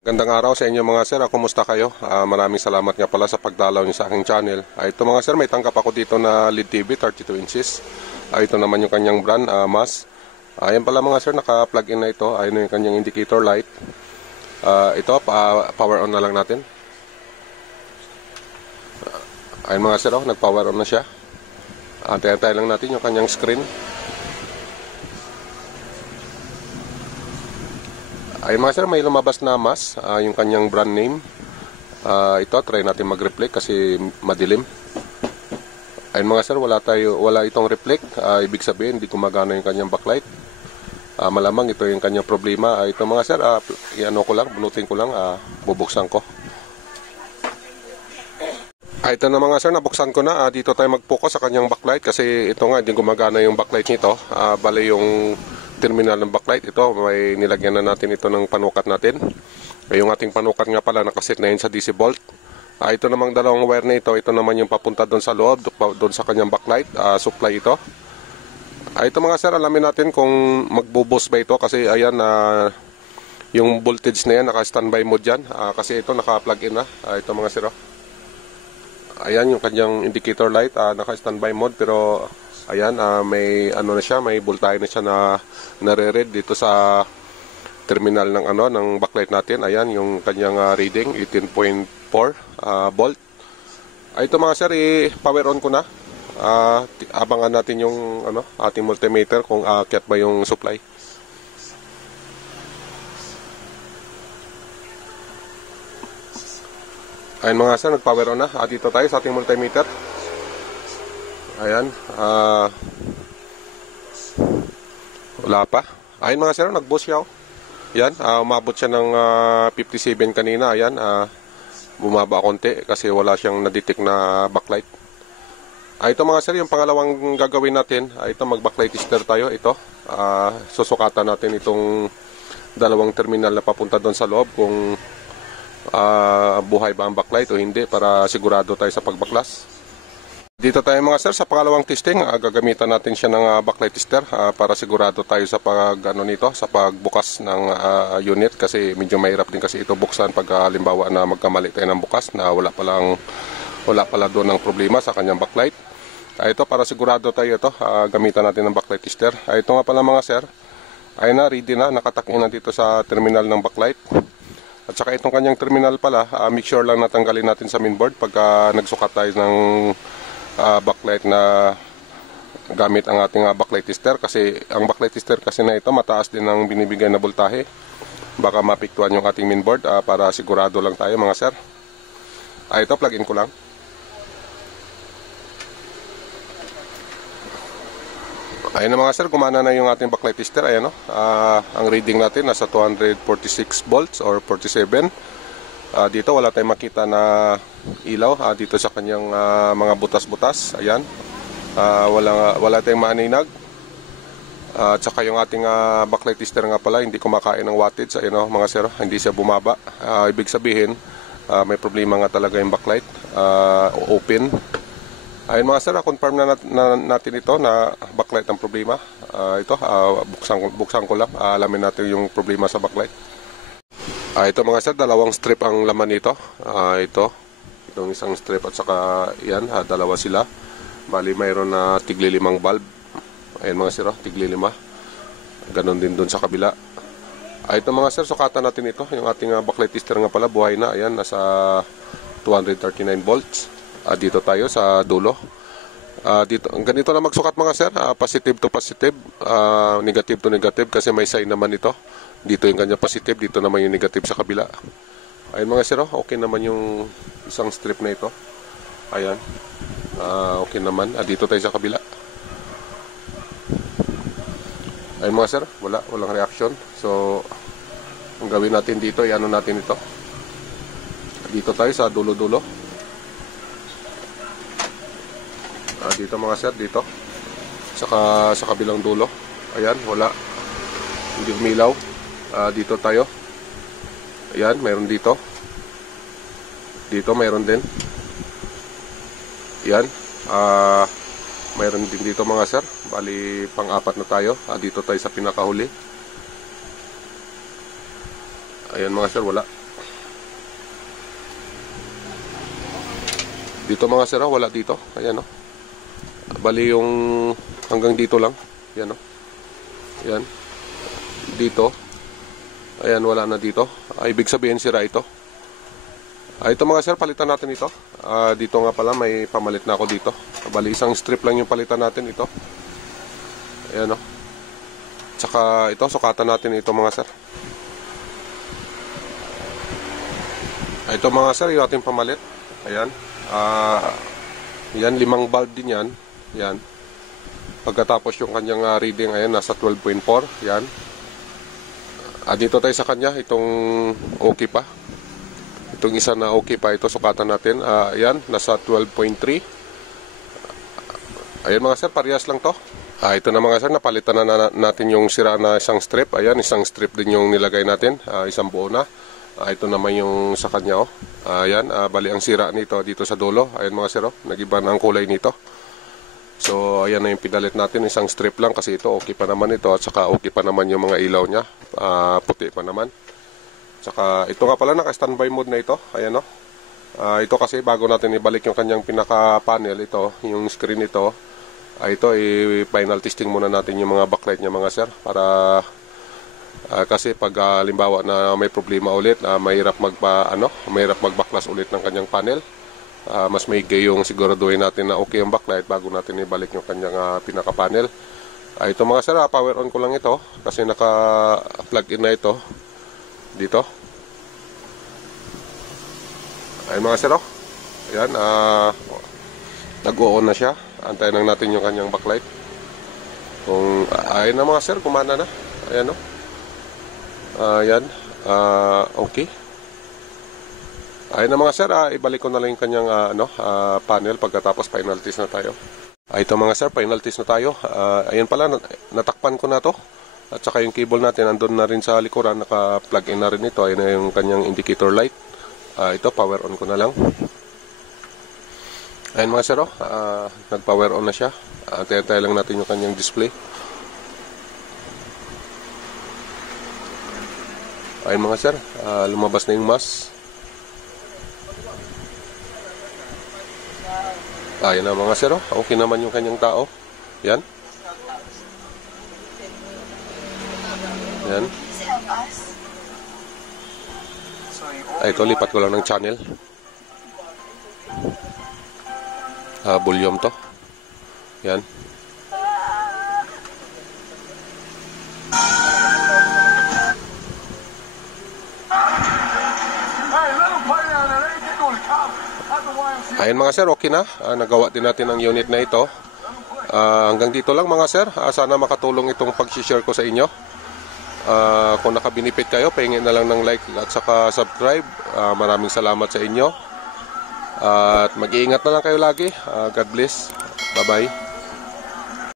Gandang araw sa inyo mga sir. Kumusta kayo? Maraming salamat nga pala sa pagdalaw niyo sa aking channel. Ito mga sir, may tangkap ako dito na LED TV 32 inches. Ito naman yung kanyang brand, MAS. Ayan pala mga sir, naka-plug in na ito. Ayun yung kanyang indicator light. Ito, power on na lang natin. Ayun mga sir, nag-power on na siya. Antay-antay lang natin yung kanyang screen. Ay mga sir, may lumabas na MAS, yung kanyang brand name. Ito, try natin mag-reflect kasi madilim. Ayun mga sir, wala itong reflect. Ibig sabihin, hindi gumagana yung kanyang backlight. Malamang ito yung kanyang problema. Ito mga sir, bunutin ko lang, bubuksan ko. Ito na mga sir, nabuksan ko na. Dito tayo mag-focus sa kanyang backlight kasi ito nga, hindi gumagana yung backlight nito. Bale yung terminal ng backlight, ito may nilagyan na natin ito ng panukat natin. Yung ating panukat nga pala nakaset na yun sa DC volt. Ito namang dalawang wire na ito naman yung papunta doon sa loob, doon sa kanyang backlight, supply ito. Ito mga sir, alamin natin kung magbo-boost ba ito kasi ayan, yung voltage na yan naka-standby mode dyan, kasi ito naka-plug in na. Ito mga sir, ayan yung kanyang indicator light, naka-standby mode pero ayan, may ano na siya, may voltahe na siya na nare-read dito sa terminal ng ng backlight natin. Ayan yung kanyang reading, 18.4 volt. Ito mga sir, i-power on ko na. Abangan natin yung ating multimeter kung aakyat ba yung supply. Ayan mga sir, nag-power on na. Dito tayo sa ating multimeter. Ayan, wala pa. Ayan mga sir, nag-boost siya. Ayan, umabot siya ng 57 kanina. Ayan, bumaba konti kasi wala siyang na-detect na backlight. Ito mga sir, yung pangalawang gagawin natin, ito mag-backlight tester tayo. Ito, susukatan natin itong dalawang terminal na papunta doon sa loob kung buhay ba ang backlight o hindi para sigurado tayo sa pagbaklas. Dito tayo mga sir, sa pangalawang testing, gagamitan natin siya ng backlight tester para sigurado tayo sa sa pagbukas ng unit kasi medyo mahirap din kasi ito buksan pag halimbawa na magkamali tayo ng bukas na wala pala doon ng problema sa kanyang backlight. Ito para sigurado tayo gamitan natin ng backlight tester. Ito nga pala mga sir, ay na ready na, nakatakin na dito sa terminal ng backlight. At saka itong kanyang terminal pala, make sure lang natanggalin natin sa mainboard pagka nagsukat tayo ng backlight na gamit ang ating backlight tester kasi ang backlight tester kasi na ito mataas din ang binibigay na voltahe, baka mapiktuan yung ating mainboard. Para sigurado lang tayo mga sir, ito plug in ko lang. Ayun na mga sir, gumana na yung ating backlight tester. Ayan ang reading natin nasa 246 volts or 47. Dito wala tayong makita na ilaw dito sa kanyang mga butas-butas. Ayan, wala tayong maaninag. At saka yung ating backlight tester nga pala hindi kumakain ng wattage. Ayun mga sir, hindi siya bumaba. Ibig sabihin may problema nga talaga yung backlight, open. Ayun mga sir, confirm na natin ito na backlight ang problema. Ito, buksan ko lang, alamin natin yung problema sa backlight. Ito mga sir, dalawang strip ang laman nito. Itong isang strip at saka yan, dalawa sila. Bali mayroon na tigli 5 bulb. Ayan mga sir, tigli 5. Ganon din dun sa kabila. Ito mga sir, sukatan natin ito. Yung ating backlight tester nga pala, buhay na. Ayan, nasa 239 volts. Dito tayo sa dulo. Ganito na magsukat mga sir, positive to positive, negative to negative kasi may sign naman ito. Dito yung kanya positive, dito naman yung negative sa kabila. Ayun mga sir, okay naman yung isang strip na ito. Ayan, okay naman. Dito tayo sa kabila. Ayun mga sir, walang reaction. So ang gawin natin dito, iano natin ito. Dito tayo sa dulo-dulo. Dito mga sir, dito saka sa kabilang dulo. Ayan, wala, hindi umilaw. Dito tayo. Ayan, mayroon dito. Dito mayroon din. Ayan, mayroon din dito mga sir. Bali pang-apat na tayo. Dito tayo sa pinakahuli. Ayan mga sir, wala. Dito mga sir, wala dito. Ayan, oh. Bali yung hanggang dito lang. Ayan, oh. Ayan. Dito. Ayan, wala na dito. Ibig sabihin sira ito. Ito mga sir, palitan natin ito. Dito nga pala, may pamalit na ako dito. Bali, isang strip lang yung palitan natin ito. Ayan, oh. Tsaka ito, sukatan natin ito mga sir. Ito mga sir, yung ating pamalit. Ayan. Yan, 5 bulb din yan. Yan. Pagkatapos yung kanyang reading, ayan, nasa 12.4. Yan. Dito tayo sa kanya, itong okay pa. Itong isa na okay pa, ito sukatan natin. Ayan, nasa 12.3. Ayan mga sir, parehas lang to. Ito na mga sir, napalitan na natin yung sira na isang strip. Ayan, isang strip din yung nilagay natin. Isang buo na. Ito naman yung sa kanya, oh. Ayan, bali ang sira nito dito sa dulo. Ayan mga sir, oh. Nag-iba na ang kulay nito. So, ayan na yung pinalit natin. Isang strip lang kasi ito, okay pa naman ito. At saka okay pa naman yung mga ilaw niya. Puti pa naman. Saka ito nga pala, naka-standby mode na ito. Ayan, oh. Ito kasi bago natin ibalik yung kanyang pinaka-panel, ito, yung screen nito. Ito, final testing muna natin yung mga backlight niya mga sir. Para, kasi pag halimbawa na may problema ulit, mahirap magbaklas ulit ng kanyang panel. Mas maigi yung siguraduhin natin na okay yung backlight bago natin ibalik yung kanyang pinaka-panel. Ito mga sir, power on ko lang ito. Kasi naka-plug in na ito. Dito. Ayun mga sir, oh. Ayan, nag-o-on na siya. Antayin lang natin yung kanyang backlight. Ayun na mga sir, kumana na. Ayan, oh. Ayan, okay. Ayun na mga sir, ibalik ko na lang yung kanyang panel pagkatapos final test na tayo. Ito mga sir, final test na tayo. Ayan pala, natakpan ko na to. At saka yung cable natin, andun na rin sa likuran, naka-plug in na rin ito. Ayun na yung kanyang indicator light. Ito, power on ko na lang. Ayun mga sir, nag-power on na siya. Tayo lang natin yung kanyang display. Ayun mga sir, lumabas na yung mask. Ayun na mga sir, okay naman yung kanyang tao. Yan. Yan. Ito, lipat ko lang ng channel. Volume to. Yan. Ayun mga sir, okay na. Nagawa din natin ang unit na ito. Hanggang dito lang mga sir. Sana makatulong itong pag-share ko sa inyo. Kung nakabinipit kayo, pahingin na lang ng like at saka subscribe. Maraming salamat sa inyo. At mag-iingat na lang kayo lagi. God bless. Bye-bye.